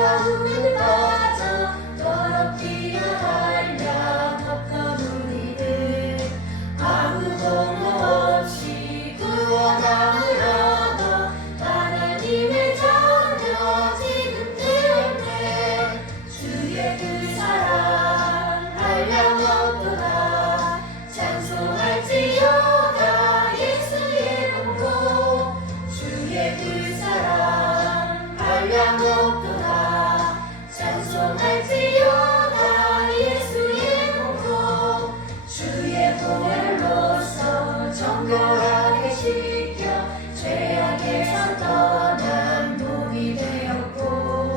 가운데 빠져 더럽기야 한량 없던 우리를 아무 공로 없이 구원함을 얻어 하나님의 자녀 지금 때문에 주의 그 사랑 한량 없도다 찬송할지어다 예수의 공로 주의 그 사랑 한량 없도다 찬송할지어다 예수의 공로 주의 보혈로서 정결하게 씻겨 죄악에서 떠난 몸이 되었고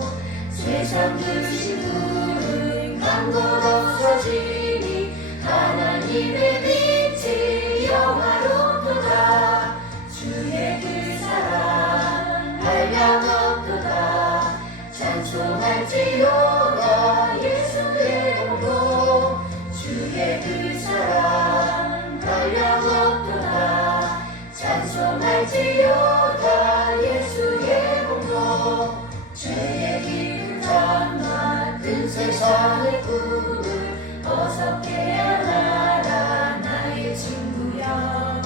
세상 드신 불은 감독 없어지니 하나님의 빛이 영화롭도다 주의 그 사랑 한량 없도다 찬송할지어다 예수의 공로 주의 그 사랑 한량 없도다 찬송할지어다 예수의 공로 죄의 깊은 잠과 큰 세상의 꿈을 어떻게 알아라 나의 친구여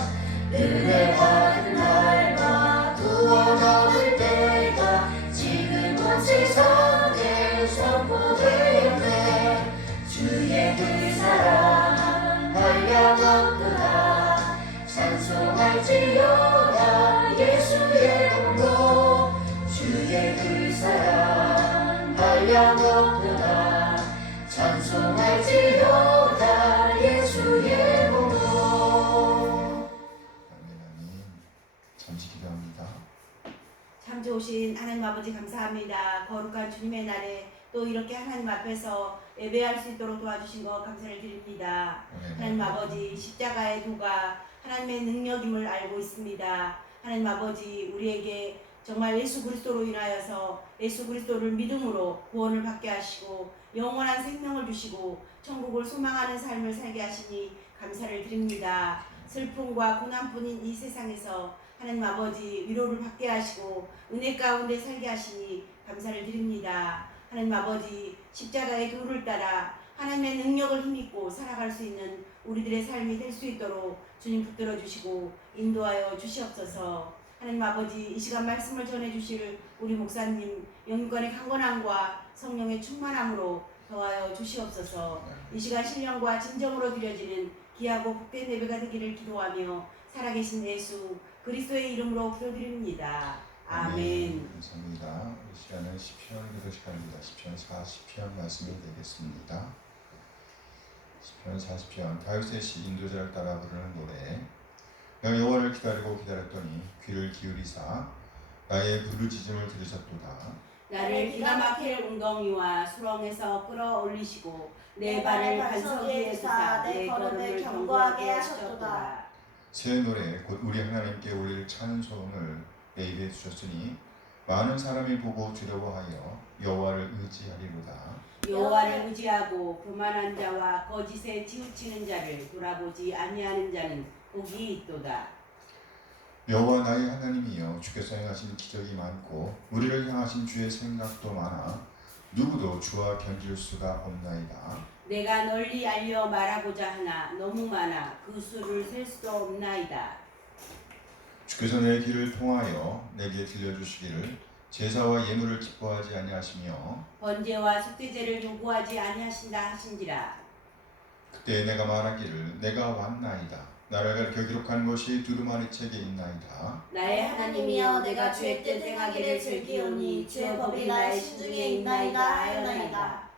은혜 받은 날과 구원 얻을 때가 지금 온 세상에 선포되었네 주의 그 사랑 한량 없도다 찬송할지어다 예수의 공로 주의 그 사랑 한량 없도다 찬송할지어다 예수의 공로. 아멘. 잠시 기도합니다. 참 좋으신 하나님 아버지 감사합니다. 거룩한 주님의 날에 또 이렇게 하나님 앞에서 예배할 수 있도록 도와주신 것 감사를 드립니다. 하나님 아버지 십자가의 도가 하나님의 능력임을 알고 있습니다. 하나님 아버지 우리에게 정말 예수 그리스도로 인하여서 예수 그리스도를 믿음으로 구원을 받게 하시고 영원한 생명을 주시고 천국을 소망하는 삶을 살게 하시니 감사를 드립니다. 슬픔과 고난뿐인 이 세상에서 하나님 아버지 위로를 받게 하시고 은혜 가운데 살게 하시니 감사를 드립니다. 하나님 아버지 십자가의 도를 따라 하나님의 능력을 힘입고 살아갈 수 있는 우리들의 삶이 될 수 있도록 주님 붙들어 주시고 인도하여 주시옵소서. 하나님 아버지 이 시간 말씀을 전해주실 우리 목사님 영육간의 강건함과 성령의 충만함으로 더하여 주시옵소서. 이 시간 신령과 진정으로 드려지는 귀하고 복된 예배가 되기를 기도하며 살아계신 예수 그리스도의 이름으로 기도드립니다. 아멘. 감사합니다. 이 시간은 시편 기도 시간입니다. 시편 40편 말씀이 되겠습니다. 시편 40편 다윗의 시 인도자를 따라 부르는 노래. 내가 여호와를 기다리고 기다렸더니 귀를 기울이사 나의 부르짖음을 들으셨도다. 나를 기가 막힐 웅덩이와 수렁에서 끌어올리시고 내 발을 반석에 두사 내 걸음을 견고하게 하셨도다. 새 노래 곧 우리 하나님께 올릴 찬송을 내 입에 주셨으니 많은 사람이 보고 두려워하여 여호와를 의지하리로다. 여호와를 의지하고 교만한 자와 거짓에 치우치는 자를 돌아보지 아니하는 자는 복이 있도다. 여호와 나의 하나님이여 주께서 행하신 기적이 많고 우리를 향하신 주의 생각도 많아 누구도 주와 견줄 수가 없나이다. 내가 널리 알려 말하고자 하나 너무 많아 그 수를 셀 수도 없나이다. 주께서 내 귀를 통하여 내게 들려주시기를 제사와 예물을 기뻐하지 아니하시며 번제와 속죄제를 요구하지 아니하신다 하신지라. 그때 내가 말하기를 내가 왔나이다. 나라가 기록한 것이 두루마리 책에 있나이다. 나의 하나님이여 내가 주의 뜻 행하기를 즐기오니 주의 법이 나의 심중에 있나이다 하였나이다.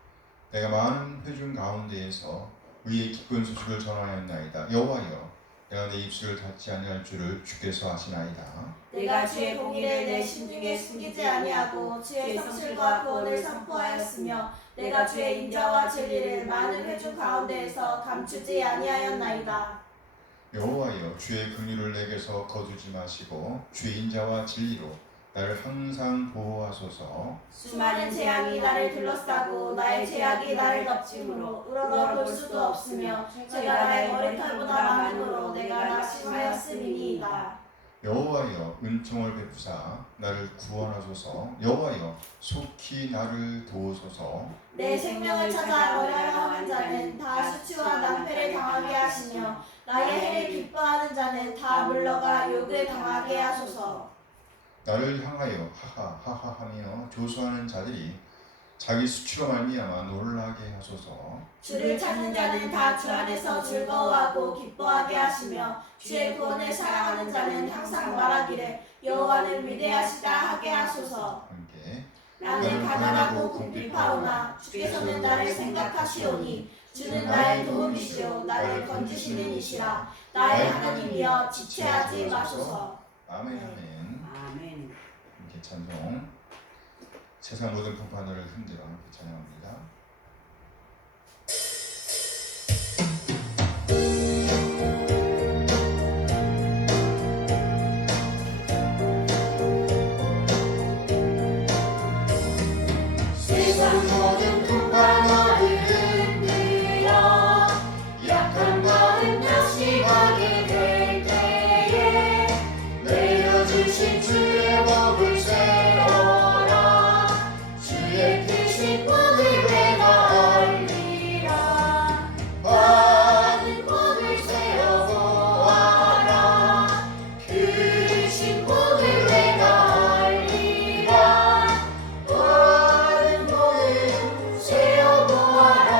내가 많은 회중 가운데에서 의의 기쁜 소식을 전하였나이다. 여호와여 내가 내 입술을 닫지 아니할 줄을 주께서 아시나이다. 내가 주의 공의를 내 심중에 숨기지 아니하고 주의 성실과 구원을 선포하였으며 내가 주의 인자와 진리를 많은 회중 가운데에서 감추지 아니하였나이다. 여호와여 주의 긍휼을 내게서 거두지 마시고 주의 인자와 진리로 나를 항상 보호하소서. 수많은 재앙이 나를 둘러싸고 나의 죄악이 나를 덮침으로 우러러볼 수도 없으며 죄가 나의 머리털보다 많음으로 내가 낙심하였음이니이다. 여호와여 은총을 베푸사 나를 구원하소서. 여호와여 속히 나를 도우소서. 내 생명을 찾아 버려려 하는 자는 다 수치와 낭패를 당하게 하시며 나의 해를 기뻐하는 자는 다 물러가 욕을 당하게 하소서. 나를 향하여 하하 하며 조소하는 자들이 자기 수치로 말미암아 놀라게 하소서. 주를 찾는 자는 다 주 안에서 즐거워하고 기뻐하게 하시며 주의 구원을 사랑하는 자는 항상 말하기를 여호와는 위대하시다 하게 하소서. 함께 나는 가난하고 궁핍하오나 주께서는 나를 생각하시오니 주는 나의 도움이시오 나를 건지시는 이시라. 나의 하나님이여 지체하지 마소서. 아멘 아멘. 아멘. 함께 찬송. 세상 모든 풍파들을 흔들어 함께 찬양합니다. 세상 모든 풍파 너를 흔들어 약한 마음 다시 가게 될 때에 내려주신 주의 복을 세워라. 주의 크신 복을 내가 알리라. 많은 복을 세워 보아라. 크신 복을 내가 알리라. 많은 복을 세워 보아라.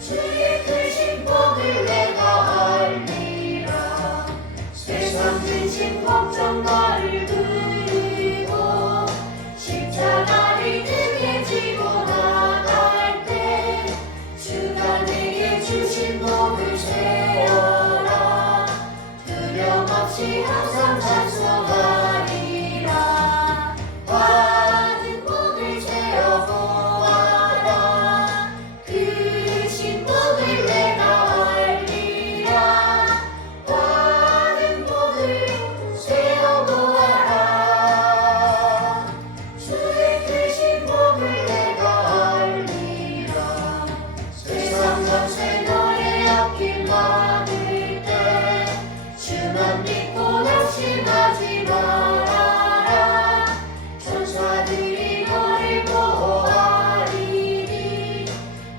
주의 크신 복을 내가 알리라. 세상 근심 걱정 너를 부르고 십자가를 등에 지고 나갈 때 주가 내게 주신 복을 세워라. 두려움 없이 항상 찬송하리라. 많은 복을 세워 보아라. 크신 복을 내가 알리라. 많은 복을 세워 보아라. 주의 크신 복을 내가 알리라. 세상 전세 너의 앞길 막을 때 주만 믿고 낙심하지 말아라. 천사들이 너를 보호하리니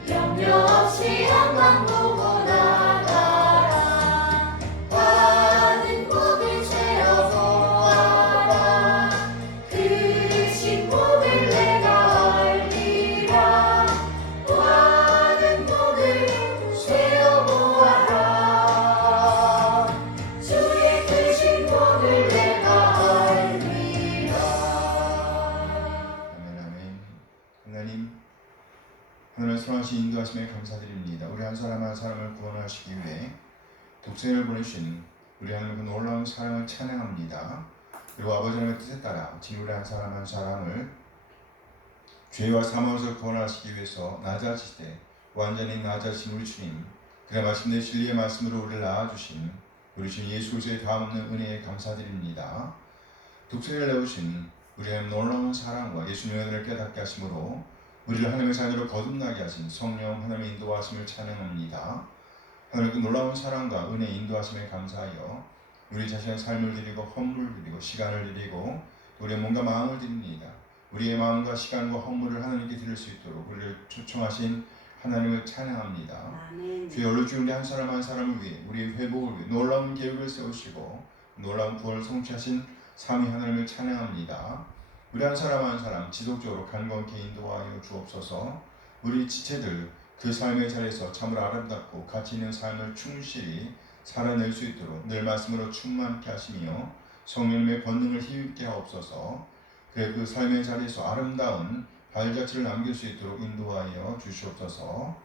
염려 없이 항상 보고 나가라. 많은 복을 세워 보아라. 크신 복을 내가 알리라. 많은 복을 세워 보아라. 주의 크신 복을 내가 알리라. 아멘 아멘. 하나님을 사랑하신 인도하심에 감사드립니다. 우리 한 사람 한 사람을 구원하시기 위해 독생을 보내신 우리 하나님 그 놀라운 사랑을 찬양합니다. 그리고 아버지 하나님의 뜻에 따라 지금 우리 한 사람 한 사람을 죄와 사망에서 구원하시기 위해서 낮아지되 완전히 낮아진 우리 주님, 그래 마침내 진리의 말씀으로 우리를 낳아주신 우리 주님 예수 그리스도의 다음없는 은혜에 감사드립니다. 독생을 내오신 우리 하나님 놀라운 사랑과 예수님의 은혜를 깨닫게 하심으로 우리를 하나님의 자녀로 거듭나게 하신 성령 하나님의 인도하심을 찬양합니다. 하나님의 그 놀라운 사랑과 은혜의 인도하심에 감사하여 우리 자신의 삶을 드리고 헌물을 드리고 시간을 드리고 우리의 몸과 마음을 드립니다. 우리의 마음과 시간과 헌물을 하나님께 드릴 수 있도록 우리를 초청하신 하나님을 찬양합니다. 아멘. 주의 얼룩진 우리 한 사람 한 사람을 위해 우리의 회복을 위해 놀라운 계획을 세우시고 놀라운 구원을 성취하신 삼위 하나님을 찬양합니다. 우리 한 사람 한 사람 지속적으로 강건케 인도하여 주옵소서. 우리 지체들 그 삶의 자리에서 참으로 아름답고 가치 있는 삶을 충실히 살아낼 수 있도록 늘 말씀으로 충만케 하시며 성령의 권능을 힘있게 하옵소서. 그래 그 삶의 자리에서 아름다운 발자취를 남길 수 있도록 인도하여 주시옵소서.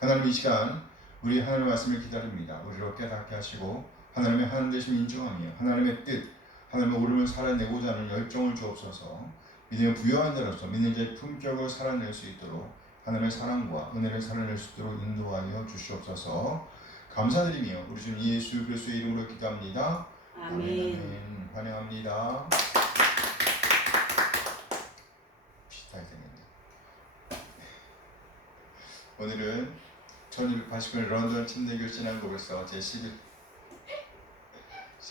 하나님 이 시간 우리 하나님의 말씀을 기다립니다. 우리로 깨닫게 하시고 하나님의 하나님 되심을 인정하며 하나님의 뜻, 하나님의 오름을 살아내고자 하는 열정을 주옵소서. 믿음의 부유한 자로서 믿는 자의 품격을 살아낼 수 있도록 하나님의 사랑과 은혜를 살아낼 수 있도록 인도하여 주시옵소서. 감사드리며 우리 주님 예수 그리스도의 이름으로 기도합니다. 아멘. 아멘. 환영합니다. 비슷하게 생겼네요. 오늘은 1289년 런던 침례교 신앙국에서 제 11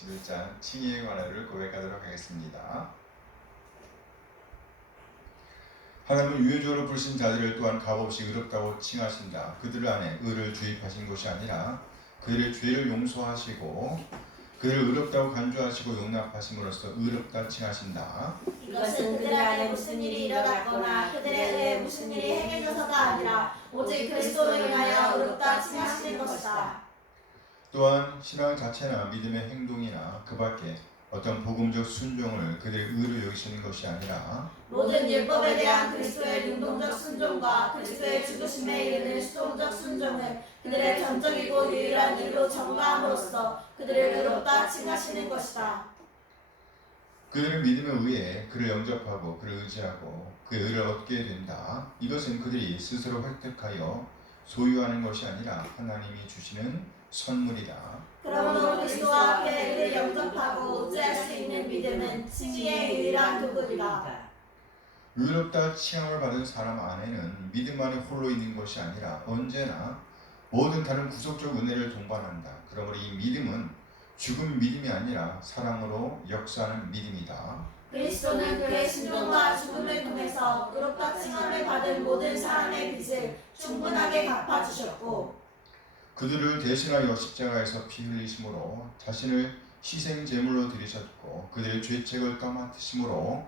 11장 칭의의 관할을 고백하도록 하겠습니다. 하나님은 유효적으로 부르신 자들을 또한 값없이 의롭다고 칭하신다. 그들 안에 의를 주입하신 것이 아니라 그들의 죄를 용서하시고 그들을 의롭다고 간주하시고 용납하심으로써 의롭다 칭하신다. 이것은 그들 안에 무슨 일이 일어났거나 그들에 의해 무슨 일이 행해져서가 아니라 오직 그리스도로 인하여 의롭다 칭하시는 것이다. 또한 신앙 자체나 믿음의 행동이나 그 밖에 어떤 복음적 순종을 그들의 의로 여기시는 것이 아니라 모든 율법에 대한 그리스도의 능동적 순종과 그리스도의 죽으심에 이르는 수동적 순종을 그들의 전적이고 유일한 일로 전가함으로써 그들을 의롭다 칭하시는 것이다. 그들의 믿음에 의해 그를 영접하고 그를 의지하고 그의 의를 얻게 된다. 이것은 그들이 스스로 획득하여 소유하는 것이 아니라 하나님이 주시는 선물이다. 그러므로 그리스도와 그의 의를 영접하고 의지할 수 있는 믿음은 칭의의 유일한 도구이다. 의롭다 칭함을 받은 사람 안에는 믿음 안에 홀로 있는 것이 아니라 언제나 모든 다른 구속적 은혜를 동반한다. 그러므로 이 믿음은 죽은 믿음이 아니라 사랑으로 역사하는 믿음이다. 그리스도는 그의 신종과 죽음을 통해서 의롭다 칭함을 받은 모든 사람의 빚을 충분하게 갚아주셨고 그들을 대신하여 십자가에서 피 흘리심으로 자신을 희생 제물로 드리셨고 그들의 죄책을 떠맡으심으로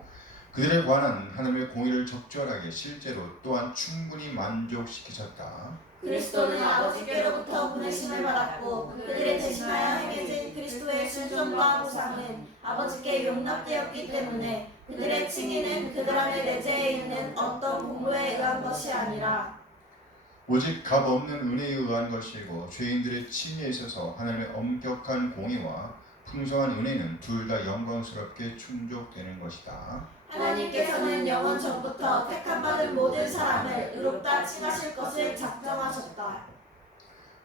그들에 관한 하나님의 공의를 적절하게 실제로 또한 충분히 만족시키셨다. 그리스도는 아버지께로부터 보내심을 받았고 그들을 대신하여 행해진 그리스도의 순종과 보상은 아버지께 용납되었기 때문에 그들의 칭의는 그들 안에 내재해 있는 어떤 공로에 의한 것이 아니라 오직 값 없는 은혜에 의한 것이고 죄인들의 칭의에 있어서 하나님의 엄격한 공의와 풍성한 은혜는 둘 다 영광스럽게 충족되는 것이다. 하나님께서는 영원 전부터 택함받은 모든 사람을 의롭다 칭하실 것을 작정하셨다.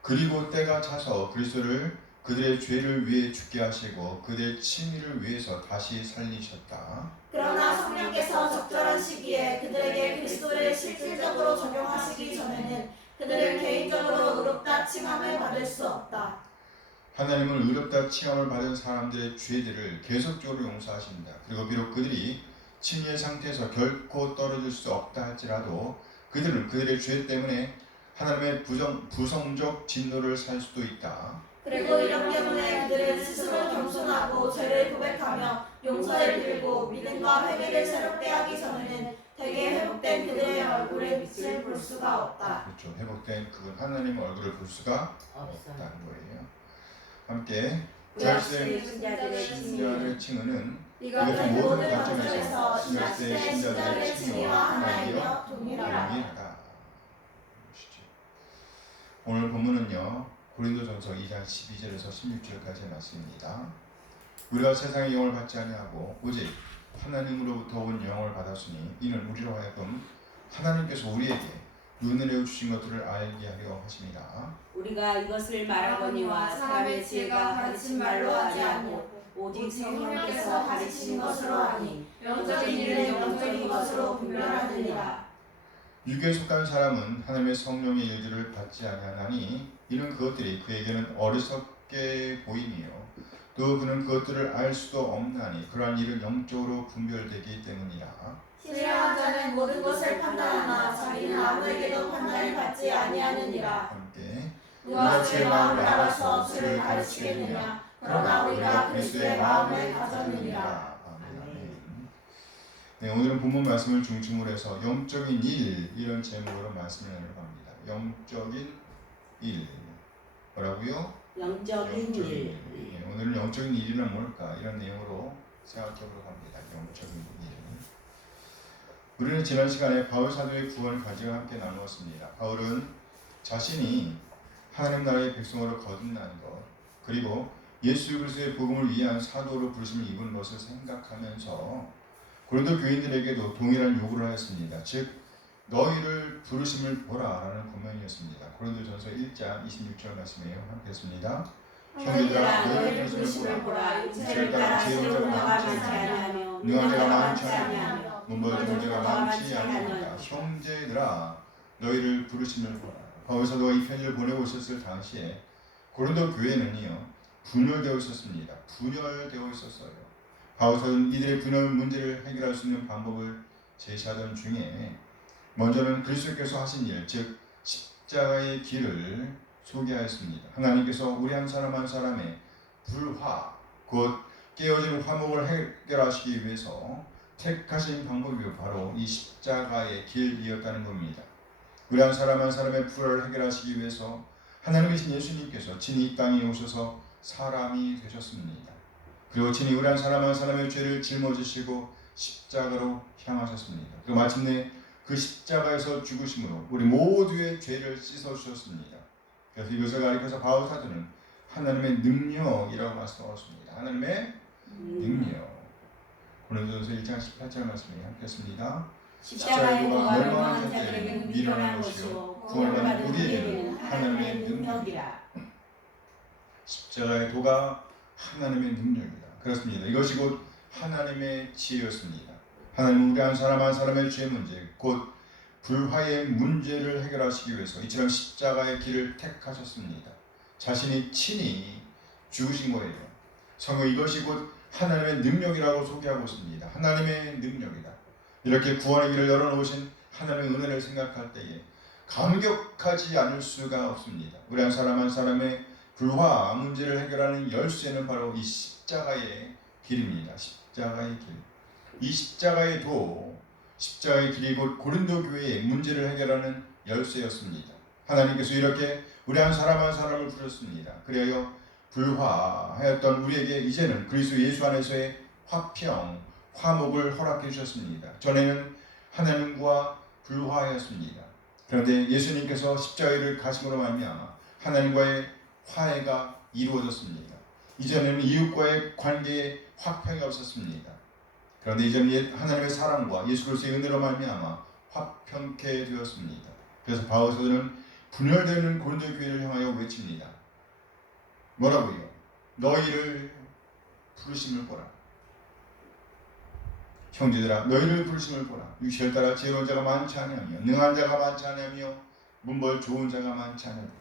그리고 때가 차서 그리스도를 그들의 죄를 위해 죽게 하시고 그들의 칭의를 위해서 다시 살리셨다. 그러나 성령께서 적절한 시기에 그들에게 그리스도를 실질적으로 적용하시기 전에는 그들을 개인적으로 의롭다 칭함을 받을 수 없다. 하나님은 의롭다 칭함을 받은 사람들의 죄들을 계속적으로 용서하신다. 그리고 비록 그들이 칭의의 상태에서 결코 떨어질 수 없다 할지라도 그들은 그들의 죄 때문에 하나님의 부성적 진노를 살 수도 있다. 그리고 이런 경우에 그들은 스스로 겸손하고 죄를 고백하며 용서를 빌고 믿음과 회개를 새롭게 하기 전에는 대개 회복된 그들의 얼굴의 빛을 볼 수가 없다. 그렇죠. 회복된 그분 하나님의 얼굴을 볼 수가 없다는 거예요. 함께 구약시대의 신자들의 신자들의 칭의는 이것은 모든 모든 관점에서 관점에서 신약시대의 신자들의 칭의와 하나이며 동일하다. 보시죠. 오늘 본문은요 고린도전서 2장 12절에서 16절까지의 말씀입니다. 우리가 세상의 영을 받지 아니하고 오직 하나님으로부터 온 영을 받았으니 이는 우리로 하여금 하나님께서 우리에게 눈을 내어 주신 것들을 알게 하려 하십니다. 우리가 이것을 말하거니와 사람의 지혜가 가르친 말로 하지 않고 오직 성령께서 가르치신 것으로 하니 영적인 일은 영적인 것으로 분별하느니라. 육에 속한 사람은 하나님의 성령의 일들을 받지 아니하나니 이는 그것들이 그에게는 어리석게 보이니요 또 그는 그것들을 알 수도 없나니 그러한 일은 영적으로 분별되기 때문이라. 신령한 자는 모든 것을 판단하나 자기는 아무에게도 판단을 받지 아니하느니라. 함께 누가 주의 마음을 알아서 주를 가르치겠느냐. 그러나 우리가 그리스도의 마음을 가졌느니라. 아멘. 네, 오늘은 본문 말씀을 중심으로 해서 영적인 일 이런 제목으로 말씀을 나누려고 합니다. 영적인 일 뭐라고요? 영적인 일. 네, 오늘은 영적인 일이란 뭘까 이런 내용으로 생각해보려고 합니다. 영적인 일. 우리는 지난 시간에 바울 사도의 구원 과정을 함께 나누었습니다. 바울은 자신이 하나님 나라의 백성으로 거듭난 것 그리고 예수 그리스도의 복음을 위한 사도로 부르심을 입은 것을 생각하면서 고린도 교인들에게도 동일한 요구를 하였습니다. 즉 너희를 부르심을 보라라는 권면이었습니다. 고린도전서 1장 26절 말씀이에요. 함께 했습니다. 형제들아 너희를 부르심을 보라. 육체를 따라 세운 자가 많지 아니하며 능한 자가 많지 아니하며 문벌 자가 많지 아니하니까 형제들아 너희를 부르심을 보라. 바울 사도가 이 편지를 보내고 있었을 당시에 고린도 교회는요 분열되어 있었습니다. 분열되어 있었어요. 바울사도는 이들의 분열 문제를 해결할 수 있는 방법을 제시하던 중에 먼저는 그리스도께서 하신 일, 즉 십자가의 길을 소개하였습니다. 하나님께서 우리 한 사람 한 사람의 불화, 곧 깨어진 화목을 해결하시기 위해서 택하신 방법이 바로 이 십자가의 길이었다는 겁니다. 우리 한 사람 한 사람의 불화를 해결하시기 위해서 하나님이신 예수님께서 친히 이 땅에 오셔서 사람이 되셨습니다. 그리고 친히 우리 한 사람 한 사람의 죄를 짊어지시고 십자가로 향하셨습니다. 그리고 마침내 그 십자가에서 죽으심으로 우리 모두의 죄를 씻어주셨습니다. 그래서 이것을 가리켜서 바울 사도는 하나님의 능력이라고 말씀하셨습니다. 하나님의 능력. 고린도전서 1장 18절 말씀을 함께했습니다. 십자가의 도가 멸망한 멸망한 자들에게는 자들에게는 미련한 미련한 것이요 것이요 구원받는 구원받는 우리에게는 하나님의 능력이라. 십자가의 도가 하나님의 능력이다. 그렇습니다. 이것이 곧 하나님의 지혜였습니다. 하나님은 우리 한 사람 한 사람의 죄 문제, 곧 불화의 문제를 해결하시기 위해서 이처럼 십자가의 길을 택하셨습니다. 자신이 친히 죽으신 거예요. 성경 이것이 곧 하나님의 능력이라고 소개하고 있습니다. 하나님의 능력이다. 이렇게 구원의 길을 열어놓으신 하나님의 은혜를 생각할 때에 감격하지 않을 수가 없습니다. 우리 한 사람 한 사람의 불화 문제를 해결하는 열쇠는 바로 이 십자가의 길입니다. 십자가의 길. 이 십자가의 도, 십자가의 길이 곧 고린도 교회의 문제를 해결하는 열쇠였습니다. 하나님께서 이렇게 우리 한 사람 한 사람을 부르셨습니다. 그래야 불화하였던 우리에게 이제는 그리스도 예수 안에서의 화평, 화목을 허락해 주셨습니다. 전에는 하나님과 불화하였습니다. 그런데 예수님께서 십자가를 가심으로 말미암아 하나님과의 화해가 이루어졌습니다. 이전에는 이웃과의 관계에 화평이 없었습니다. 그런데 이제는 하나님의 사랑과 예수 그리스도의 은혜로 말미암아 화평케 되었습니다. 그래서 바울 사도는 분열되는 고린도 교회를 향하여 외칩니다. 뭐라고요? 너희를 부르심을 보라. 형제들아, 너희를 부르심을 보라. 육체를 따라 지혜로운 자가 많지 아니하며 능한 자가 많지 아니하며 문벌 좋은 자가 많지 아니하다.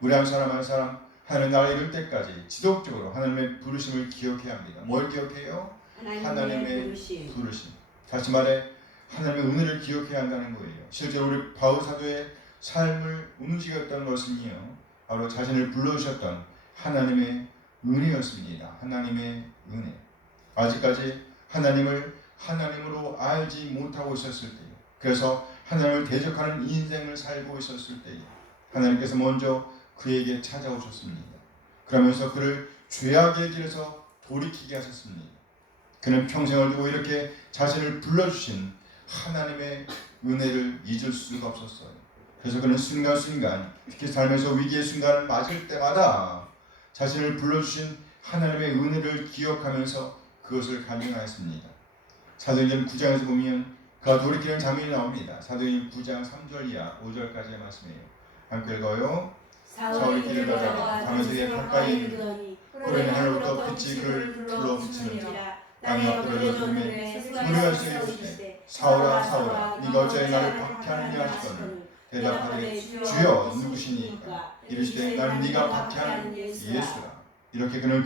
우리 한 사람 한 사람 하나님 나라에 이를 때까지 지속적으로 하나님의 부르심을 기억해야 합니다. 뭘 기억해요? 하나님의 부르심. 다시 말해 하나님의 은혜를 기억해야 한다는 거예요. 실제로 우리 바울 사도의 삶을 움직였던 것은요, 바로 자신을 불러주셨던 하나님의 은혜였습니다. 하나님의 은혜. 아직까지 하나님을 하나님으로 알지 못하고 있었을 때요. 그래서 하나님을 대적하는 인생을 살고 있었을 때요. 하나님께서 먼저 그에게 찾아오셨습니다. 그러면서 그를 죄악의 길에서 돌이키게 하셨습니다. 그는 평생을 두고 이렇게 자신을 불러주신 하나님의 은혜를 잊을 수가 없었어요. 그래서 그는 순간순간, 특히 삶에서 위기의 순간을 맞을 때마다 자신을 불러주신 하나님의 은혜를 기억하면서 그것을 감명하였습니다. 사도행전 9장에서 보면 그가 돌이키는 장면이 나옵니다. 사도행전 9장 3절 이하 5절까지의 말씀이에요. 함께 읽어요. 사울이 길을 가다가 다메섹에 가까이 이르더니 그러니 하늘로부터 빛이 그를 불러 비치는지라. 땅이 엎드려 죽음에 무리갈수에 이르시되 사울아 사울아 네가 어찌하여 나를 박해하느냐 하시더니 대답하되 주여 누구시니까. 이르시되 나는 네가 박해하는 예수라. 이렇게 그는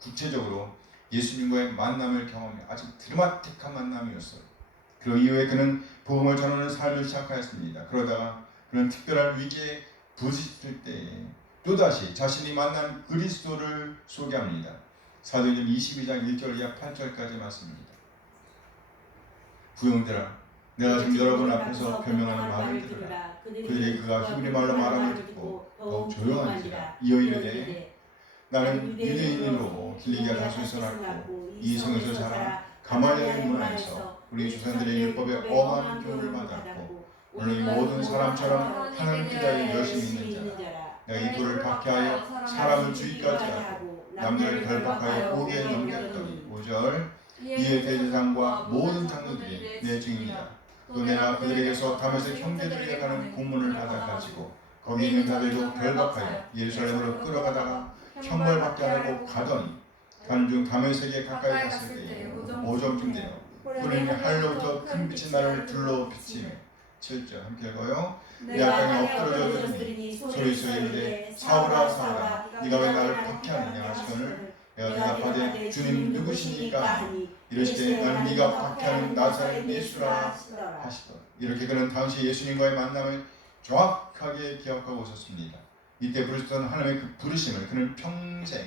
구체적으로 예수님과의 만남을 경험해 아주 드라마틱한 만남이었어요. 그 이후에 그는 복음을 전하는 삶을 시작하였습니다. 그러다가 그는 특별한 위기에 부딪힐 때에 또다시 자신이 만난 그리스도를 소개합니다. 사도행전 22장 1절 이하 8절까지 말씀입니다. 부형들아, 내가 지금 여러분 앞에서 변명하는 말을 들으라. 그들이 그가 히브리 말로 말함을 듣고 더욱 조용한지라. 이어 이르되 나는 유대인으로 길리기아 다소에서 났고 이 성에서 자라 가말리엘의 문화에서 우리 조상들의 율법에 엄한 교훈을 받았고 오늘 이 모든 사람처럼 하나님 기다에 열심히 있는 자라. 내가 이 돌을 박해하여 사람을 죽이까지 하고 남녀를 결박하여 옥에 넘겼더니 5절 이에 대제사장과 모든 장로들이 내 증인이다. 또 내가 그들에게서 다메섹 형제들에게 가는 공문을 받아가지고 거기 있는 자들도 결박하여 예루살렘으로 끌어가다가 형벌받게 하려고 가더니 가는 중 다메섹에 가까이 갔을 때에 5점쯤 되어 그러니 하늘로부터 큰 빛이 나를 둘러 비치며 7절 함께 읽어요. 내가 땅에 땅에 엎드러졌으니 소리 이르되 사울아 사울아 네가 왜 나를 박해하느냐 하시거늘 내가 대답하되 주님 누구시니까 하니 이르시되 나는 네가 박해하는 나사렛 예수라 하시더라. 이렇게 그는 당시 예수님과의 만남을 정확하게 기억하고 있었습니다. 이때 부르셨던 하나님의 그 부르심을 그는 평생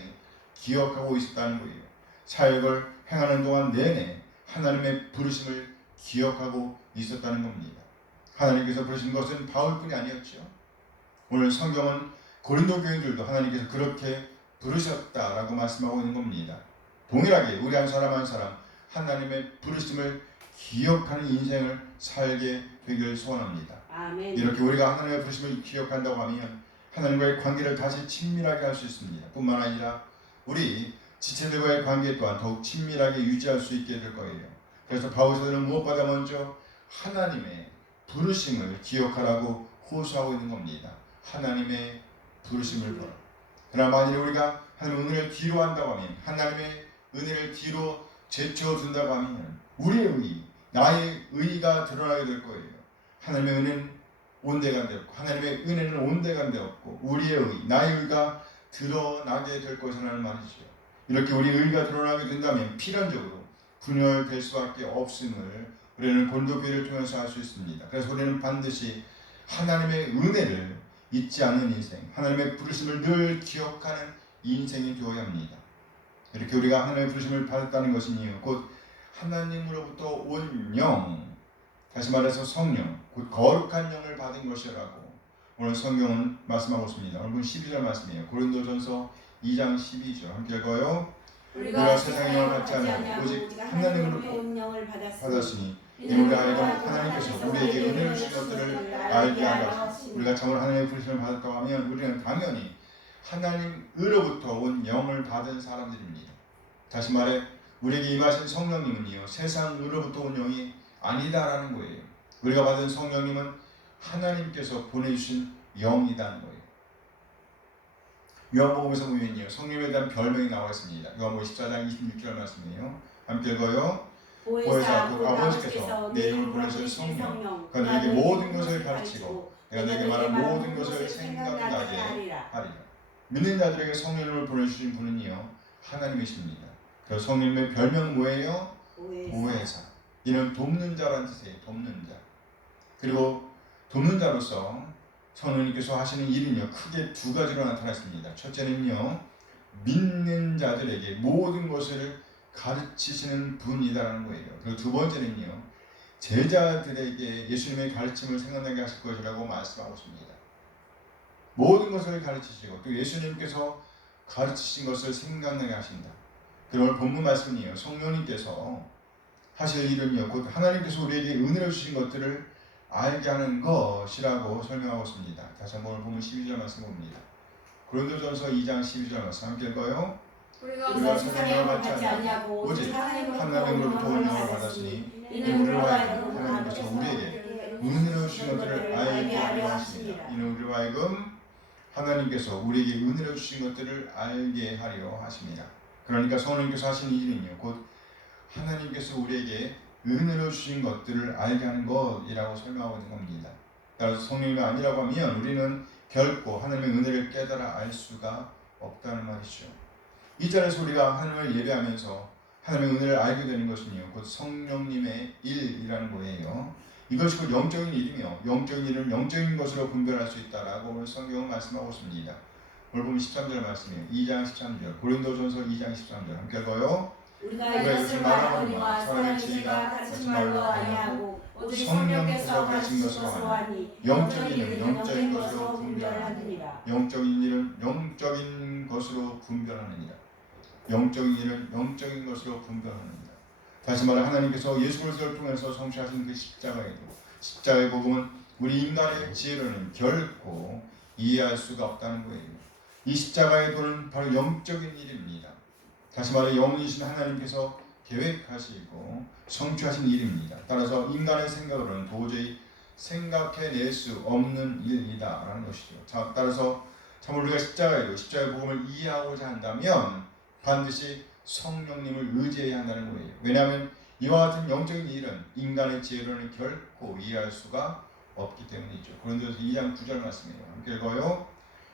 기억하고 있었다는 거예요. 사역을 행하는 동안 내내 하나님의 부르심을 기억하고 있었다는 겁니다. 하나님께서 부르신 것은 바울뿐이 아니었죠. 오늘 성경은 고린도 교인들도 하나님께서 그렇게 부르셨다라고 말씀하고 있는 겁니다. 동일하게 우리 한 사람 한 사람 하나님의 부르심을 기억하는 인생을 살게 되길 소원합니다. 아멘. 이렇게 우리가 하나님의 부르심을 기억한다고 하면 하나님과의 관계를 다시 친밀하게 할 수 있습니다. 뿐만 아니라 우리 지체들과의 관계 또한 더욱 친밀하게 유지할 수 있게 될 거예요. 그래서 바울서는 무엇보다 먼저 하나님의 부르심을 기억하라고 호소하고 있는 겁니다. 하나님의 부르심을 보라. 그러나 만일 우리가 하나님의 은혜를 뒤로 한다고 하면, 하나님의 은혜를 뒤로 제쳐둔다고 하면 우리의 의, 나의 의가 드러나게 될 거예요. 하나님의 은혜는 온데간데 없고 하나님의 은혜는 온데간데 없고 우리의 의, 나의 의가 드러나게 될 것이라는 말이죠. 이렇게 우리 의가 드러나게 된다면 필연적으로 분열될 수밖에 없음을 우리는 고린도교회를 통해서 알 수 있습니다. 그래서 우리는 반드시 하나님의 은혜를 잊지 않는 인생, 하나님의 부르심을 늘 기억하는 인생이 되어야 합니다. 이렇게 우리가 하나님의 부르심을 받았다는 것은요, 곧 하나님으로부터 온 영, 다시 말해서 성령, 곧 거룩한 영을 받은 것이라고 오늘 성경은 말씀하고 있습니다. 오늘 12절 말씀이에요. 고린도전서 2장 12절 함께 읽어요. 우리가 세상의 영을 받지 않고 오직 하나님으로부터 온 영을 받았으니 이는 우리 하여금 하나님께서 우리에게 은혜를 주신 것들을 알게 하라. 우리가 참으로 하나님의 부르심을 받았다고 하면 우리는 당연히 하나님으로부터 온 영을 받은 사람들입니다. 다시 말해 우리에게 임하신 성령님은요, 세상으로부터 온 영이 아니다라는 거예요. 우리가 받은 성령님은 하나님께서 보내주신 영이라는 거예요. 요한복음에서 보면요, 성령에 대한 별명이 나와 있습니다. 요한복음 14장 26절 말씀이에요. 함께 읽어요. 보혜사 그 아버지께서 내 이름을 보내실 성령, 그가 너에게 모든 것을 가르치고 내가 너에게 말한 모든 것을 생각나게 하리라. 믿는 자들에게 성령을 보내주신 분은요, 하나님이십니다. 그래서 성령님의 별명은 뭐예요? 보혜사. 이는 돕는 자라는 뜻이에요. 돕는 자. 그리고 돕는 자로서 성령님께서 하시는 일은요, 크게 두 가지로 나타났습니다. 첫째는요, 믿는 자들에게 모든 것을 가르치시는 분이다라는 거예요. 그리고 두 번째는요, 제자들에게 예수님의 가르침을 생각나게 하실 것이라고 말씀하고 있습니다. 모든 것을 가르치시고 또 예수님께서 가르치신 것을 생각나게 하신다. 그리고 본문 말씀이에요. 성령님께서 하실 일은요, 곧 하나님께서 우리에게 은혜를 주신 것들을 알게 하는 것이라고 설명하고 있습니다. 다시 한번 보면 12절 말씀 봅니다. 고린도전서 2장 12절 말씀 함께 읽어요. 우리가 세상의 영을 받지 아니하고 오직 하나님으로부터 온 영을 받았으니 이는 우리로 하여금 하나님께서 우리에게 은혜를 주신 것들을 알게 하려 하십니다. 이는 우리로 하여금 하나님께서 우리에게 은혜를 주신 것들을 알게 하려 하십니다. 그러니까 성령님께서 하신 일은요, 곧 하나님께서 우리에게 은혜를 주신 것들을 알게 하는 것이라고 설명하고 있는 겁니다. 따라서 성령이 아니라고 하면 우리는 결코 하나님의 은혜를 깨달아 알 수가 없다는 말이죠. 이 자리에서 우리가 하나님을 예배하면서 하나님의 은혜를 알게 되는 것은요, 곧 성령님의 일이라는 거예요. 이것이 곧 영적인 일이며 영적인 일은 영적인 것으로 분별할 수 있다라고 오늘 성경은 말씀하고 있습니다. 오늘 보면 13절 말씀이에요. 2장 13절 고린도전서 2장 13절 함께 읽어요. 우리가 이것을 말하거니와 사람의 지혜가 가르친 말로 아니하고 오직 성령께서 가르친 것으로 하니 영적인 일은 영적인 것으로 분별하느니라. 영적인 일은 영적인 것으로 분별하느니라. 영적인 일은 영적인 것으로 분별하느니라. 다시 말해 하나님께서 예수 그리스도를 통해서 성취하신 그 십자가의 복음은 우리 인간의 지혜로는 결코 이해할 수가 없다는 거예요. 이 십자가의 도는 바로 영적인 일입니다. 다시 말해 영이신 하나님께서 계획하시고 성취하신 일입니다. 따라서 인간의 생각으로는 도저히 생각해낼 수 없는 일이다라는 것이죠. 자, 따라서 참 우리가 십자가의 복음을 이해하고자 한다면 반드시 성령님을 의지해야 한다는 거예요. 왜냐하면 이와 같은 영적인 일은 인간의 지혜로는 결코 이해할 수가 없기 때문이죠. 고린도서 2장 9절 말씀이에요. 함께 읽어요.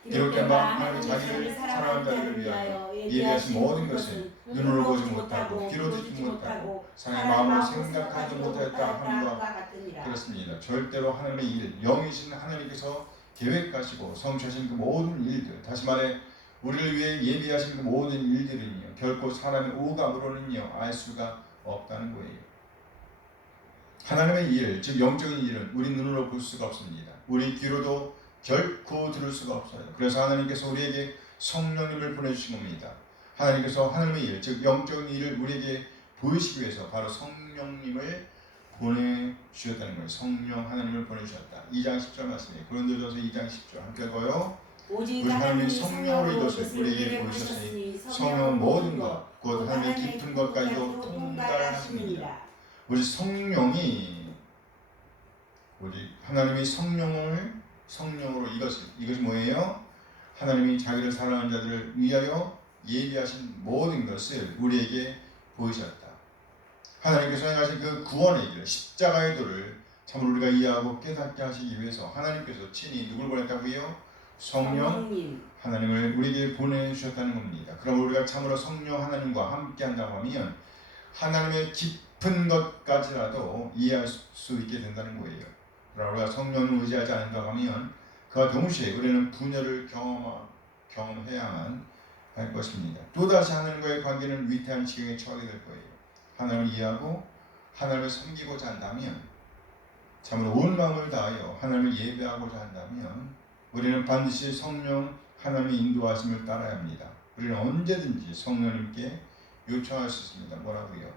기록된 바 하나님이 자기를 자기를 사랑하는 사랑하는 자를 자를 위하여 위하여 예비하신 모든 것을 눈으로 보지 못하고 귀로 듣지 못하고 사람의 마음으로 생각하지 못하였다 함과 같으니라. 그렇습니다. 절대로 하나님의 일, 영이신 하나님께서 계획하시고 성취하신 그 모든 일들, 다시 말해 우리를 위해 예비하신 그 모든 일들은요 결코 사람의 오감으로는요 알 수가 없다는 거예요. 하나님의 일, 즉 영적인 일은 우리 눈으로 볼 수가 없습니다. 우리 귀로도 결코 들을 수가 없어요. 그래서 하나님께서 우리에게 성령님을 보내주신 겁니다. 하나님께서 하나님의 일, 즉 영적인 일을 우리에게 보이시기 위해서 바로 성령님을 보내주셨다는 거예요. 성령 하나님을 보내주셨다. 2장 10절 말씀이에요. 고린도전서 2장 10절 함께 읽어요. 오직 우리 하나님이 하나님이 성령으로 성령으로 이것을 우리에게 보이셨으니 성령은 모든 것, 곧 하나님의 깊은 것까지도 통달하십니다. 우리 성령이 우리 하나님이 성령으로 이것이 뭐예요? 하나님이 자기를 사랑하는 자들을 위하여 예비하신 모든 것을 우리에게 보이셨다. 하나님께서 행하신 그 구원의 길, 십자가의 도를 참으로 우리가 이해하고 깨닫게 하시기 위해서 하나님께서 친히 누굴 보냈다고요? 성령 하나님을 우리에게 보내주셨다는 겁니다. 그럼 우리가 참으로 성령 하나님과 함께 한다고 하면 하나님의 깊은 것까지라도 이해할 수 있게 된다는 거예요. 그러나 우리가 성령을 의지하지 않는다고 하면 그와 동시에 우리는 분열을 경험해야만 할 것입니다. 또다시 하나님과의 관계는 위태한 지경에 처하게 될 거예요. 하나님을 이해하고 하나님을 섬기고자 한다면, 참으로 온 마음을 다하여 하나님을 예배하고자 한다면 우리는 반드시 성령 하나님의 인도하심을 따라야 합니다. 우리는 언제든지 성령님께 요청할 수 있습니다. 뭐라고요?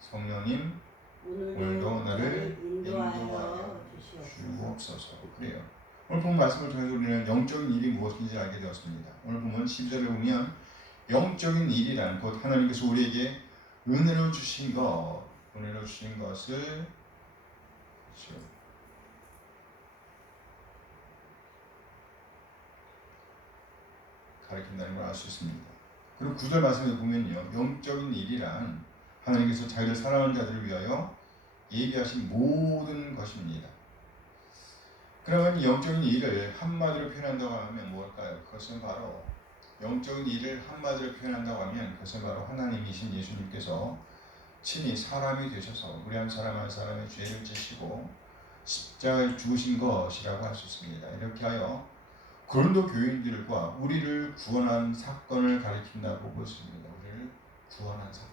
성령님 오늘도 나를 인도하여 주옵소서. 그래요. 오늘 본 말씀을 통해서 우리는 영적인 일이 무엇인지 알게 되었습니다. 오늘 보면 10절에 보면 영적인 일이란 곧 하나님께서 우리에게 은혜로 주신 것을 가리킨다는 걸 알 수 있습니다. 그리고 9절 말씀에 보면요, 영적인 일이란 하나님께서 자기를 사랑하는 자들을 위하여 예비하신 모든 것입니다. 그러면 이 영적인 일을 한마디로 표현한다고 하면 무엇일까요? 그것은 바로 영적인 일을 한마디로 표현한다고 하면 그것은 바로 하나님이신 예수님께서 친히 사람이 되셔서 우리 한 사람 한 사람의 죄를 지시고 십자가에 죽으신 것이라고 할 수 있습니다. 이렇게 하여 고린도 교인들과 우리를 구원한 사건을 가리킨다고 볼 수 있습니다. 우리를 구원한 사건.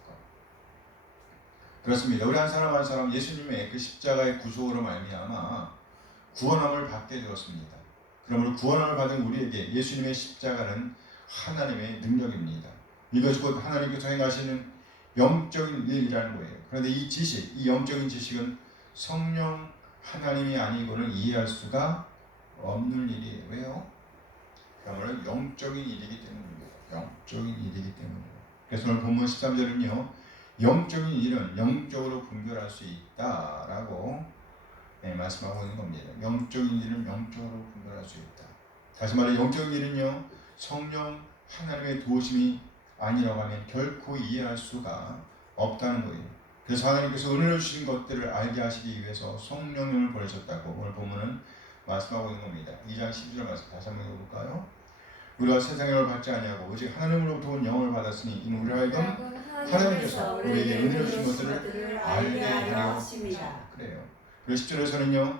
그렇습니다. 우리 한 사람 한 사람 예수님의 그 십자가의 구속으로 말미암아 구원함을 받게 되었습니다. 그러므로 구원함을 받은 우리에게 예수님의 십자가는 하나님의 능력입니다. 이것이 곧 하나님께서 행하시는 영적인 일이라는 거예요. 그런데 이 지식, 이 영적인 지식은 성령 하나님이 아니고는 이해할 수가 없는 일이에요. 왜요? 그야말로 영적인 일이기 때문입니다. 영적인 일이기 때문이에요. 그래서 오늘 본문 13절은요. 영적인 일은 영적으로 분별할 수 있다라고 말씀하고 있는 겁니다. 영적인 일은 영적으로 분별할 수 있다. 다시 말해 영적인 일은요. 성령 하나님의 도우심이 아니라고 하면 결코 이해할 수가 없다는 거예요. 그래서 하나님께서 은혜를 주신 것들을 알게 하시기 위해서 성령님을 보내셨다고 오늘 본문은 말씀하고 있는 겁니다. 2장 12절 말씀 다시 한번 읽어볼까요? 우리가 세상의 영을 받지 아니하고 오직 하나님으로부터 온 영을 받았으니 이는 우리가 하여금 하나님께서 우리에게 은혜를 주신 것들을 알게 하려 하십니다. 그래요. 그리고 10절에서는요.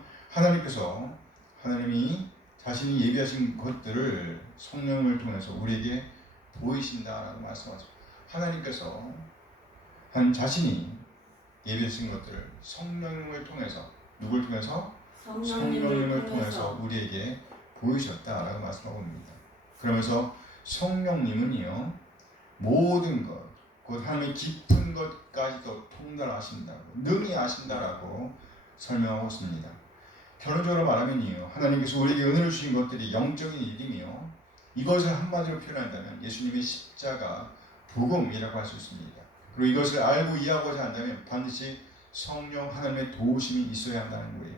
하나님이 자신이 예비하신 것들을 성령을 통해서 우리에게 보이신다라고 말씀하죠. 하나님께서 자신이 예비하신 것들을 성령을 통해서 누굴 통해서? 성령님을 통해서 우리에게 보이셨다라고 말씀하고 있습니다. 그러면서 성령님은요 모든 것, 곧 하나님의 깊은 것까지도 통달하신다고, 능히 아신다라고 설명하고 있습니다. 결론적으로 말하면요, 하나님께서 우리에게 은혜를 주신 것들이 영적인 일이며 이것을 한마디로 표현한다면 예수님의 십자가 복음이라고 할 수 있습니다. 그리고 이것을 알고 이해하고자 한다면 반드시 성령 하나님의 도우심이 있어야 한다는 거예요.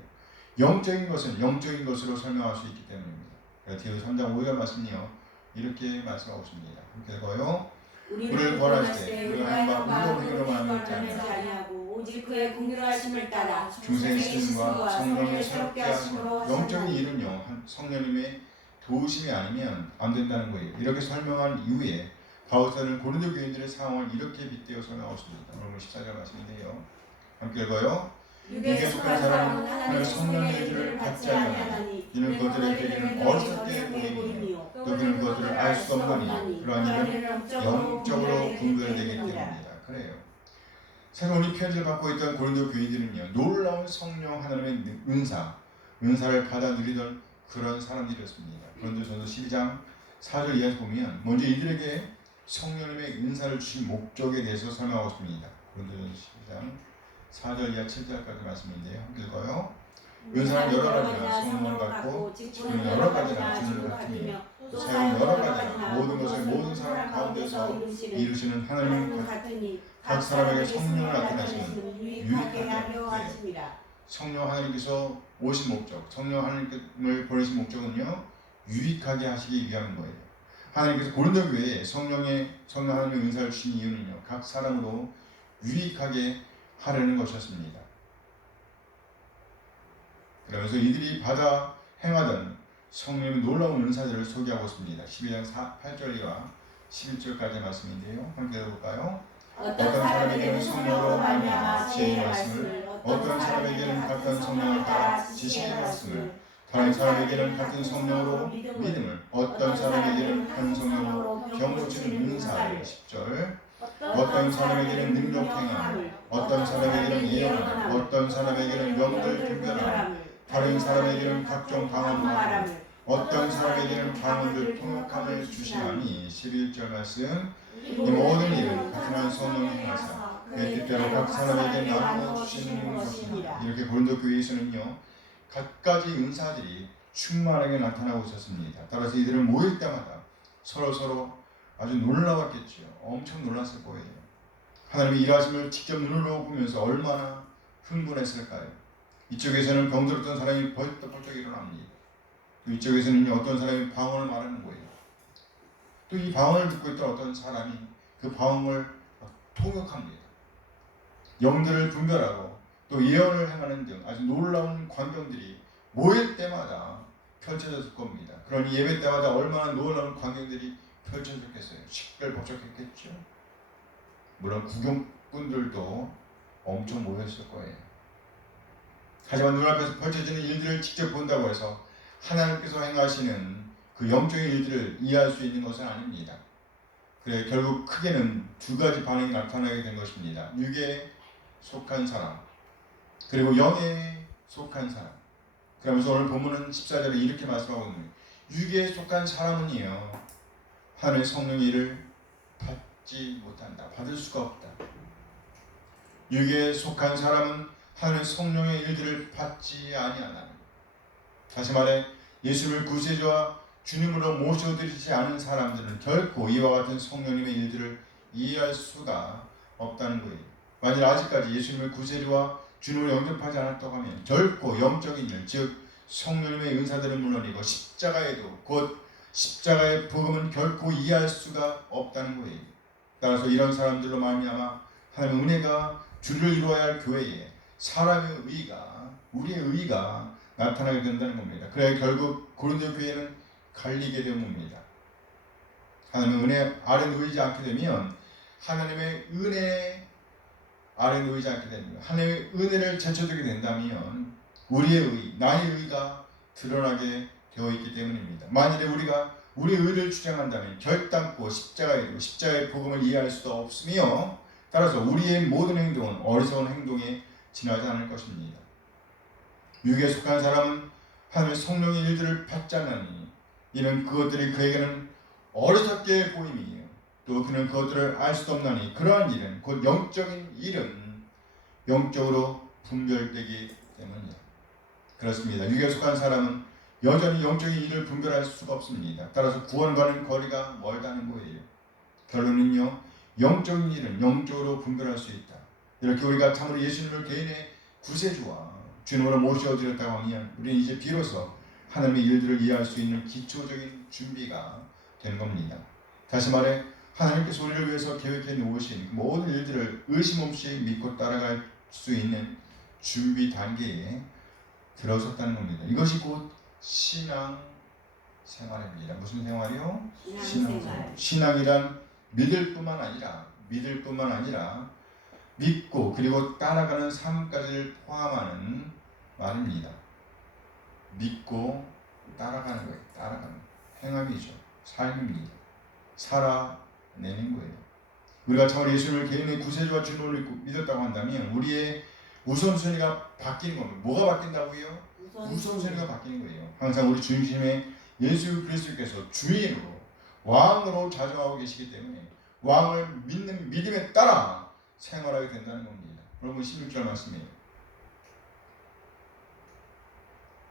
영적인 것은 영적인 것으로 설명할 수 있기 때문입니다. 디도서 3장 5절 말씀이요 이렇게 말씀하고 있습니다. 함께 읽어요. 우리를 구원하실 때 우리가 하나님과 운동으로 말하는 자 아니하고 오직 그의 긍휼하심을 따라 중생의 신과 성령의 새롭게 하심으로 하셨나니. 영적인 일은요 성령님의 도우심이 아니면 안 된다는 거예요. 이렇게 설명한 이후에 바울사는 고린도 교인들의 상황을 이렇게 빗대어 설명하십니다. 오늘 14절 말씀인데요. 함께 읽어요. 육에 속한 사람은 하나님의 성령의 일들을 받지 아니하나니 이는 그들에게는 어리석게 보이며 또 그는 그것들을 알 수 없나니 그러한 일은 영적으로 분별되기 때문이다. 그래요. 새로운 편지를 받고 있던 고린도 교인들은요 놀라운 성령 하나님의 은사를 받아 누리던 그런 사람들이었습니다. 고린도전서 12장 4절 이하에서 보면 먼저 이들에게 성령님의 은사를 주신 목적에 대해서 설명하고 있습니다. 고린도전서 12장 4절 이하 7절까지 말씀인데요. 함께 읽어요. 은사는 여러 가지나 성령을 갖고 직분은 여러 가지나 주를 같으며 또 사용 여러 가지나 모든 것을 모든 사람 가운데서 이루시는 하나님 같으니 각 사람에게 성령을 나타내시는 유익하게 하려 하심이라. 성령 하나님께서 오신 목적, 성령 하나님을 보내신 목적은요 유익하게 하시기 위한 거예요. 하나님께서 고린도 교회에 성령 하나님의 은사를 주신 이유는요 각 사람으로 유익하게 하려는 것이었습니다. 그러면서 이들이 받아 행하던 성령의 놀라운 은사들을 소개하고 있습니다. 12장 8절과 11절까지 말씀인데요. 함께 읽어볼까요? 어떤 사람에게는 성령으로 말미암아 지혜의 말씀을, 어떤 사람에게는 같은 성령을 따라 지식의 말씀을, 다른 사람에게는 같은 성령으로 믿음을, 어떤 사람에게는 한 성령으로 병 고치는 은사를. 10절. 어떤 사람에게는 능력 행함을, 어떤 사람에게는 예언함을, 어떤 사람에게는 영들 분별함을, 다른 사람에게는 각종 방언을, 어떤 사람에게는 방언들 통역함을 주시나니. 11절 말씀. 이 모든 일은 같은 한 성령이 행하사 그의 뜻대로 각 사람에게 나누어 주시는 것이니라. 이렇게 고린도 교회에서는요 갖가지 은사들이 충만하게 나타나고 있었습니다. 따라서 이들은 모일 때마다 서로 아주 놀라웠겠죠. 엄청 놀랐을 거예요. 하나님의 일하심을 직접 눈으로 보면서 얼마나 흥분했을까요? 이쪽에서는 병들었던 사람이 벌떡벌떡 일어납니다. 또 이쪽에서는 어떤 사람이 방언을 말하는 거예요. 또 이 방언을 듣고 있던 어떤 사람이 그 방언을 통역합니다. 영들을 분별하고 또 예언을 행하는 등 아주 놀라운 광경들이 모일 때마다 펼쳐졌을 겁니다. 그러니 예배 때마다 얼마나 놀라운 광경들이 펼쳐졌겠어요. 식별법적했겠죠. 물론 구경꾼들도 엄청 모였을 거예요. 하지만 눈앞에서 펼쳐지는 일들을 직접 본다고 해서 하나님께서 행하시는 그 영적인 일들을 이해할 수 있는 것은 아닙니다. 그래 결국 크게는 두 가지 반응이 나타나게 된 것입니다. 육에 속한 사람 그리고 영에 속한 사람. 그러면서 오늘 본문은 14절에 이렇게 말씀하고 있는 육에 속한 사람은요 하나님의 성령의 일을 받지 못한다. 받을 수가 없다. 육에 속한 사람은 하나님의 성령의 일들을 받지 아니하나니. 다시 말해 예수를 구세주와 주님으로 모셔드리지 않은 사람들은 결코 이와 같은 성령님의 일들을 이해할 수가 없다는 거예요. 만일 아직까지 예수님을 구세주와 주님으로 영접하지 않았다고 하면 결코 영적인 일, 즉 성령님의 은사들은 물론이고 십자가에도 곧 십자가의 복음은 결코 이해할 수가 없다는 거예요. 따라서 이런 사람들로 말미암아 하나님의 은혜가 주를 이루어야 할 교회에 사람의 의가, 우리의 의가 나타나게 된다는 겁니다. 그래야 결국 고린도 교회는 갈리게 된 겁니다. 하나님의 은혜 아래 놓이지 않게 되면 하나님의 은혜 아래 놓이지 않게 됩니다. 하나님의 은혜를 제쳐두게 된다면 우리의 의, 나의 의가 드러나게 되어 있기 때문입니다. 만일에 우리가 우리의 의를 주장한다면 결단코 십자가의 복음을 이해할 수도 없으며 따라서 우리의 모든 행동은 어리석은 행동에 지나지 않을 것입니다. 육에 속한 사람은 하나님의 성령의 일들을 받지 않으니 이는 그것들이 그에게는 어리석게 보임이에요. 또 그는 그것들을 알 수도 없나니 그러한 일은 곧 영적인 일은 영적으로 분별되기 때문이에요. 그렇습니다. 육에 속한 사람은 여전히 영적인 일을 분별할 수가 없습니다. 따라서 구원과는 거리가 멀다는 거예요. 결론은요. 영적인 일은 영적으로 분별할 수 있다. 이렇게 우리가 참으로 예수님을 개인의 구세주와 주님으로 모셔드렸다고 하면 우리는 이제 비로소 하나님의 일들을 이해할 수 있는 기초적인 준비가 된 겁니다. 다시 말해 하나님께서 우리를 위해서 계획해 놓으신 모든 일들을 의심 없이 믿고 따라갈 수 있는 준비 단계에 들어섰다는 겁니다. 이것이 곧 신앙 생활입니다. 무슨 생활이요? 신앙생활. 신앙이란 믿을 뿐만 아니라 믿고 그리고 따라가는 삶까지를 포함하는 말입니다. 믿고 따라가는 거예요. 따라가는 행함이죠. 삶입니다. 살아내는 거예요. 우리가 참으로 예수님을 개인의 구세주와 주님으로 믿었다고 한다면 우리의 우선순위가 바뀌는 겁니다. 뭐가 바뀐다고요? 우선순위가 바뀌는 거예요. 항상 우리 중심에 예수 그리스도께서 주인으로 왕으로 자정하고 계시기 때문에 왕을 믿는 믿음에 따라 생활하게 된다는 겁니다. 여러분 16절 말씀이에요.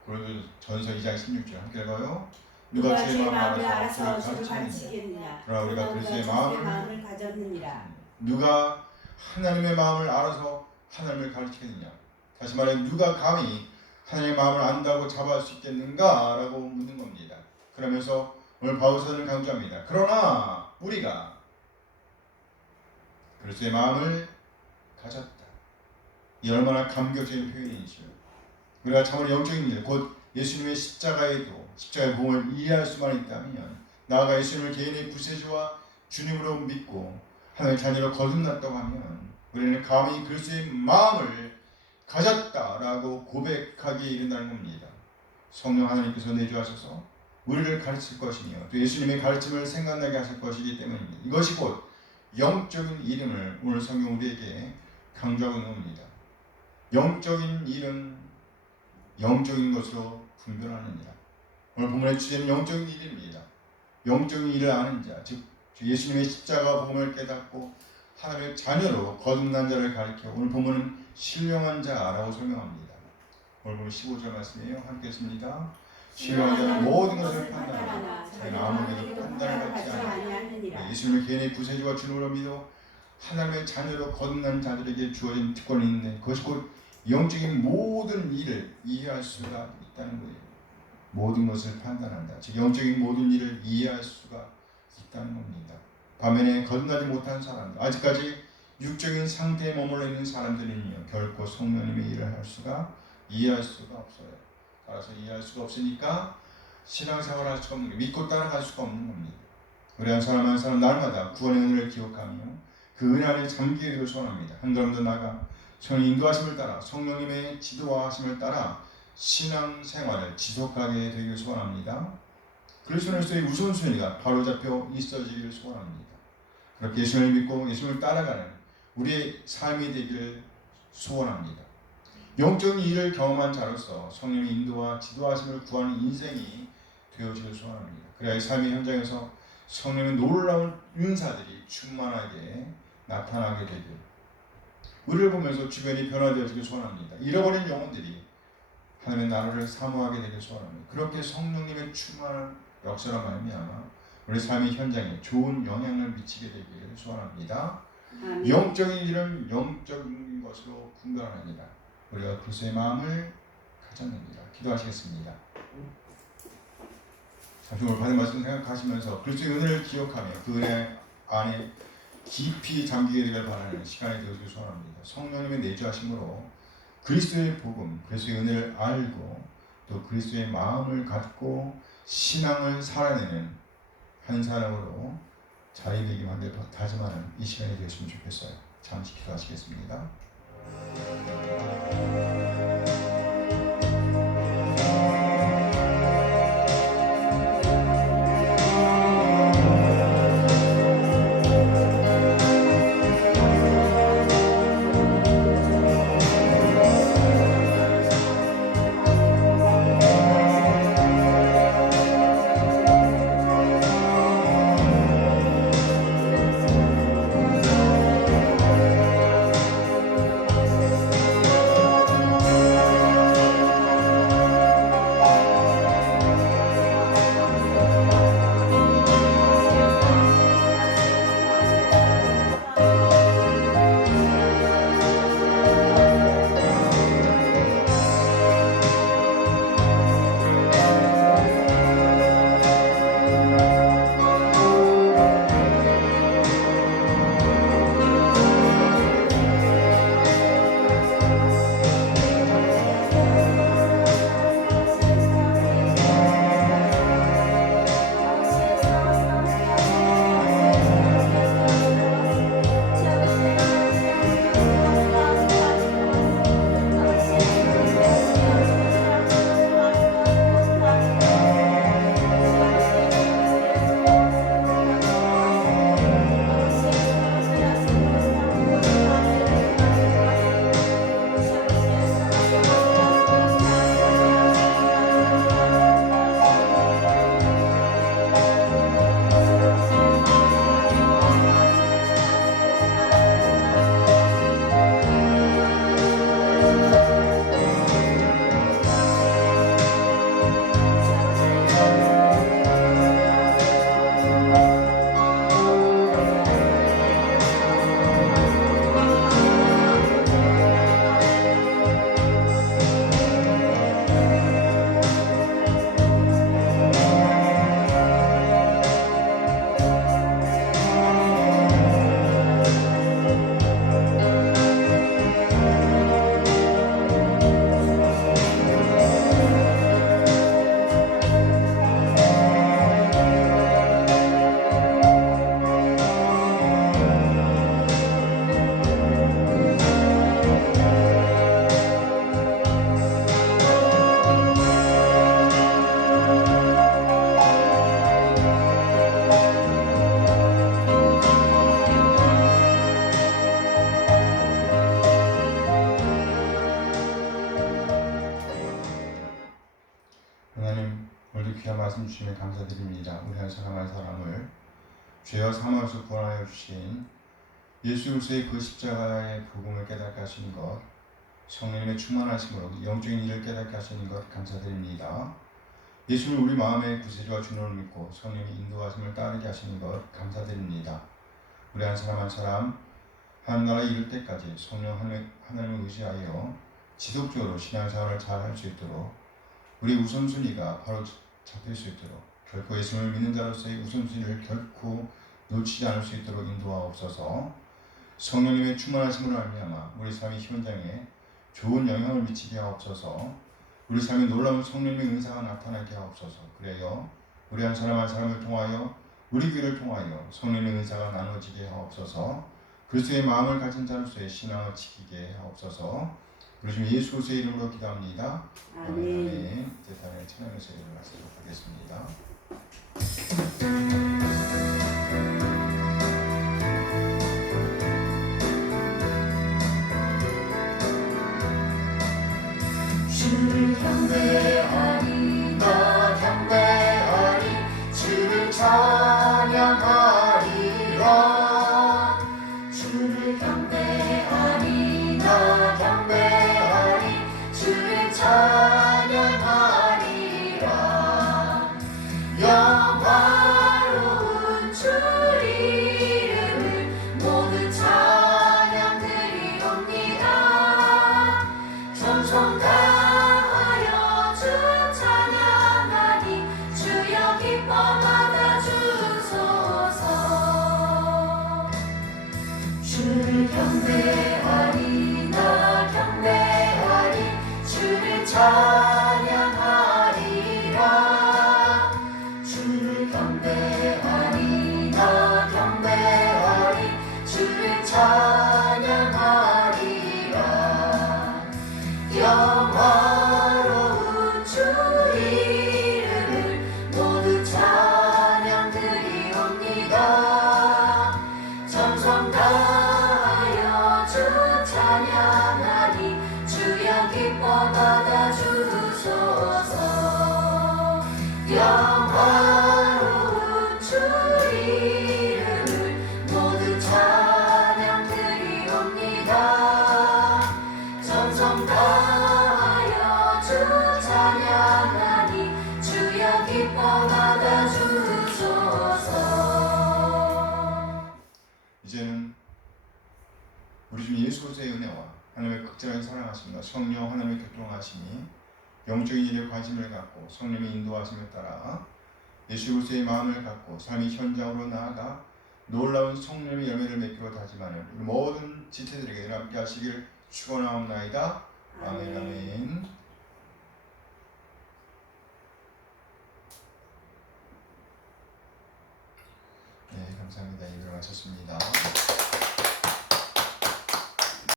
고린도전서 2장 16절 함께 읽어요. 누가 주의 마음을 알아서 저를 가르치겠느냐. 그러나 우리가 그리스도의 마음을 가졌느니라. 누가 하나님의 마음을 알아서 하나님을 가르치겠느냐. 다시 말해 누가 감히 하나님의 마음을 안다고 자부할 수 있겠는가? 라고 묻는 겁니다. 그러면서 오늘 바울서는 강조합니다. 그러나 우리가 그리스도의 마음을 가졌다. 이 얼마나 감격적인 표현이죠. 우리가 참으로 영적인 일, 곧 예수님의 십자가의 복음을 이해할 수만 있다면 나아가 예수님을 개인의 구세주와 주님으로 믿고 하나님의 자녀로 거듭났다고 하면 우리는 감히 그리스도의 마음을 가졌다라고 고백하기에 이른다는 겁니다. 성령 하나님께서 내주하셔서 우리를 가르칠 것이며 또 예수님의 가르침을 생각나게 하실 것이기 때문입니다. 이것이 곧 영적인 이름을 오늘 성경 우리에게 강조하고 있는 겁니다. 영적인 일은 영적인 것으로 분별하느니라. 오늘 본문의 주제는 영적인 일입니다. 영적인 일을 아는 자, 즉 예수님의 십자가 복음을 깨닫고 하나님의 자녀로 거듭난 자를 가리켜 오늘 본문은 신령한 자라고 설명합니다. 오늘 보면 15절 말씀이에요. 함께 했습니다. 신령한 자는 모든 것을 판단하나 자기는 아무에게도 판단을 받지 아니하느니라. 예수님을 개인의 구세주와 주님으로 믿어 하나님의 자녀로 거듭난 자들에게 주어진 특권이 있는데 그것이 곧 영적인 모든 일을 이해할 수가 있다는 거예요. 모든 것을 판단한다. 즉 영적인 모든 일을 이해할 수가 있다는 겁니다. 반면에 거듭나지 못한 사람들, 아직까지 육적인 상태에 머물러 있는 사람들은요 결코 성령님의 일을 이해할 수가 없어요. 따라서 이해할 수가 없으니까 신앙생활을 할 수가 없는 거예요. 믿고 따라갈 수가 없는 겁니다. 우리 한 사람 한 사람 날마다 구원의 은혜를 기억하며 그 은혜 안에 잠기게 되길 소원합니다. 한 걸음 더 나아가 성령 인도하심을 따라 성령님의 지도와 하심을 따라 신앙생활을 지속하게 되길 소원합니다. 그리스도의 우선순위가 바로잡혀 있어지기를 소원합니다. 그렇게 예수님을 믿고 예수님을 따라가는 우리의 삶이 되기를 소원합니다. 영적인 일을 경험한 자로서 성령의 인도와 지도하심을 구하는 인생이 되어지길 소원합니다. 그래야 이 삶의 현장에서 성령의 놀라운 은사들이 충만하게 나타나게 되길, 우리를 보면서 주변이 변화되어지길 소원합니다. 잃어버린 영혼들이 하나님의 나라를 사모하게 되길 소원합니다. 그렇게 성령님의 충만한 역사로 말미암아 우리 삶의 현장에 좋은 영향을 미치게 되기를 소원합니다. 영적인 일은 영적인 것으로 분별하느니라. 우리가 그리스도의 마음을 가졌느니라. 기도하시겠습니다. 잠시 오늘 받은 말씀 생각하시면서 그리스도의 은혜를 기억하며 그 은혜 안에 깊이 잠기게 되길 바라는 시간이 되어주길 소원합니다. 성령님의 내주하심으로 그리스도의 복음, 그리스도의 은혜를 알고 또 그리스도의 마음을 갖고 신앙을 살아내는 한 사람으로 자리매김하게 다짐하는 이 시간이 되었으면 좋겠어요. 잠시 기도하시겠습니다. 하나님 오늘도 귀한 말씀 주시면 감사드립니다. 우리 한 사람 한 사람을 죄와 사망에서 구원하여 주신 예수 그리스도의 그 십자가의 복음을 깨닫게 하시는 것, 성령님의 충만하심으로 영적인 일을 깨닫게 하시는 것 감사드립니다. 예수를 우리 마음의 구세주와 주님을 믿고 성령의 인도하심을 따르게 하시는 것 감사드립니다. 우리 한 사람 한 사람 하나님 나라에 이를 때까지 성령 하나님을 의지하여 지속적으로 신앙생활을 잘 할 수 있도록 우리 우선순위가 바로 잡힐 수 있도록 결코 예수를 믿는 자로서의 우선순위를 결코 놓치지 않을 수 있도록 인도하옵소서. 성령님의 충만하심으로 말미암아 우리 삶의 현장에 좋은 영향을 미치게 하옵소서. 우리 삶에 놀라운 성령님의 은사가 나타나게 하옵소서. 그래요 우리 한 사람 한 사람을 통하여 우리 교회를 통하여 성령님의 은사가 나눠지게 하옵소서. 그리스도의 마음을 가진 자로서의 신앙을 지키게 하옵소서. 우리 주 예수 그리스도의 이름으로 기도합니다. 아멘. 이제 다음에 찬양의 소리를 마치도록 하겠습니다. 주를 경배하리 나 경배하리 주를 찬양하리라 주를 경배하리 나 경배하리 주를 찬양하리라 영화로운 주 이름을 모두 찬양 드리옵니다 정성 다하여 주 찬양하니 주여 기뻐 받아주소서 주를 경배하리 나 경배하리 주를 찬양하리라 주를 경배하리 나 경배하리 주를 찬양하리라 영화로운 주 이름을 모두 찬양 드리옵니다 정성 다하여 주 찬양하니 주여 기뻐 받아주소서 영화로운 주 이름을 모두 찬양 드리옵니다 정성 다하여 주 찬양하니 주여 기뻐 받아주소서 이제는 우리 주 예수 그리스도의 은혜와 하나님의 극진하게 사랑하심과 성령 하나님의 교통하심이 영적인 일에 관심을 갖고 성령의 인도하심에 따라 예수 그리스도의 마음을 갖고 삶의 현장으로 나아가 놀라운 성령의 열매를 맺기로 다짐하는 우리 모든 지체들에게 함께 하시길 축원하옵나이다. 아멘. 아멘. 네, 감사합니다. 예배를 마쳤습니다.